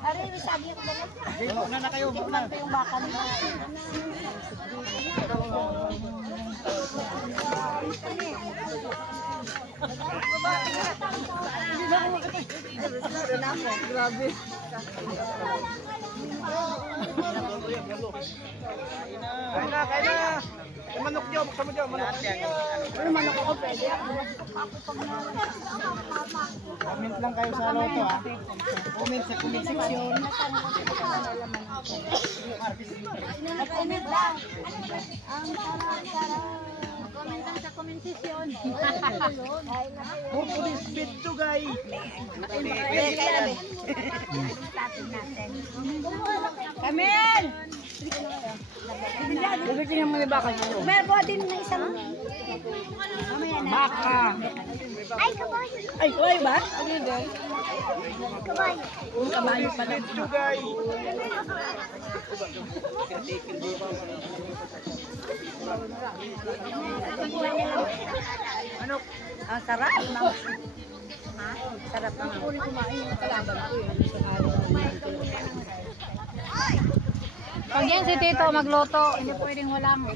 Ari, sabi ko ba? Mauna na kayo, mauna. Yung baka nila. Grabe. Kain na, kain na. Yung manok nyo, buksan mo dyan, manok. Ano manok ako pwede? Comment lang kayo sa loto ha. Comment sa comment section. Nag-comment lang. Ang sarap-sarap. Comment lang sa comment section. For this video guys. Kamel! Bibigyan mo ni baka nyo. Kamel, buhat din ng isang... Baka. Ay, kabayo! Ay, kabayo ba? Ano yun doon? Kabayo! Kabayo pala. Video guys. Ano? Ang sarap. Sarap na. Uli kumain yung kalaban ko yun. Pag yan si Tito magluto, hindi pwedeng walang